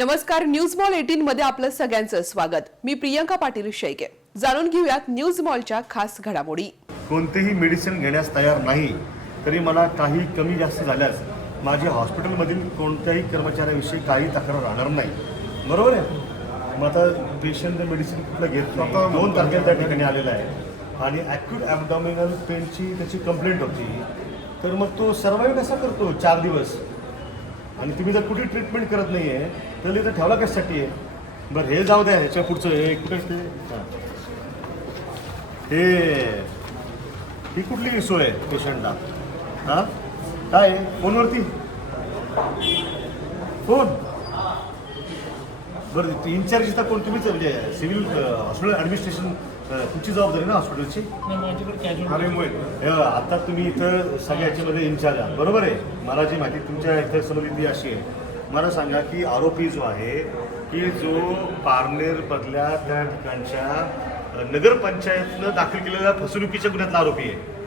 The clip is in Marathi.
नमस्कार न्यूज मॉल एटीन मध्ये आपलं सगळ्यांचं स्वागत. मी प्रियंका पाटील शेळके. जाणून घेऊयात न्यूज मॉलच्या खास घडामोडी. कोणतेही मेडिसिन घेण्यास तयार नाही तरी मला काही कमी जास्त झाल्यास माझ्या हॉस्पिटलमधील कोणत्याही कर्मचाऱ्याविषयी काही तक्रार राहणार नाही. बरोबर आहे? मग आता पेशंट मेडिसिन कुठलं घेत नाही. दोन तारखेला त्या ठिकाणी आलेला आहे. आणि ॲक्यूट ॲबडॉमिनल पेनची त्याची कंप्लेंट होती. तर मग तो सर्वाईव्ह कसा करतो? चार दिवस. आणि तुम्ही जर कुठे ट्रीटमेंट करत नाही आहे तर इथं ठेवला कशासाठी? आहे बरं हे जाऊ द्या ह्याच्या पुढचं हे कुठे हे. ही कुठली सोय आहे पेशंटला? हां? काय फोनवरती? फोन? बरं ती इन्चार्ज तर कोण? तुम्हीच म्हणजे सिव्हिल हॉस्पिटल ॲडमिनिस्ट्रेशन तुमची जबाबदारी ना हॉस्पिटलची आता तुम्ही इथं सगळ्या याच्यामध्ये इन्चार्ज आहात. बरोबर आहे? मला जी माहिती तुमच्या इथं संबंधित अशी आहे. मला सांगा की आरोपी जो आहे की जो पारनेरमधल्या त्या ठिकाणच्या नगरपंचायतनं दाखल केलेल्या फसवणुकीच्या गुन्ह्यातला आरोपी आहे.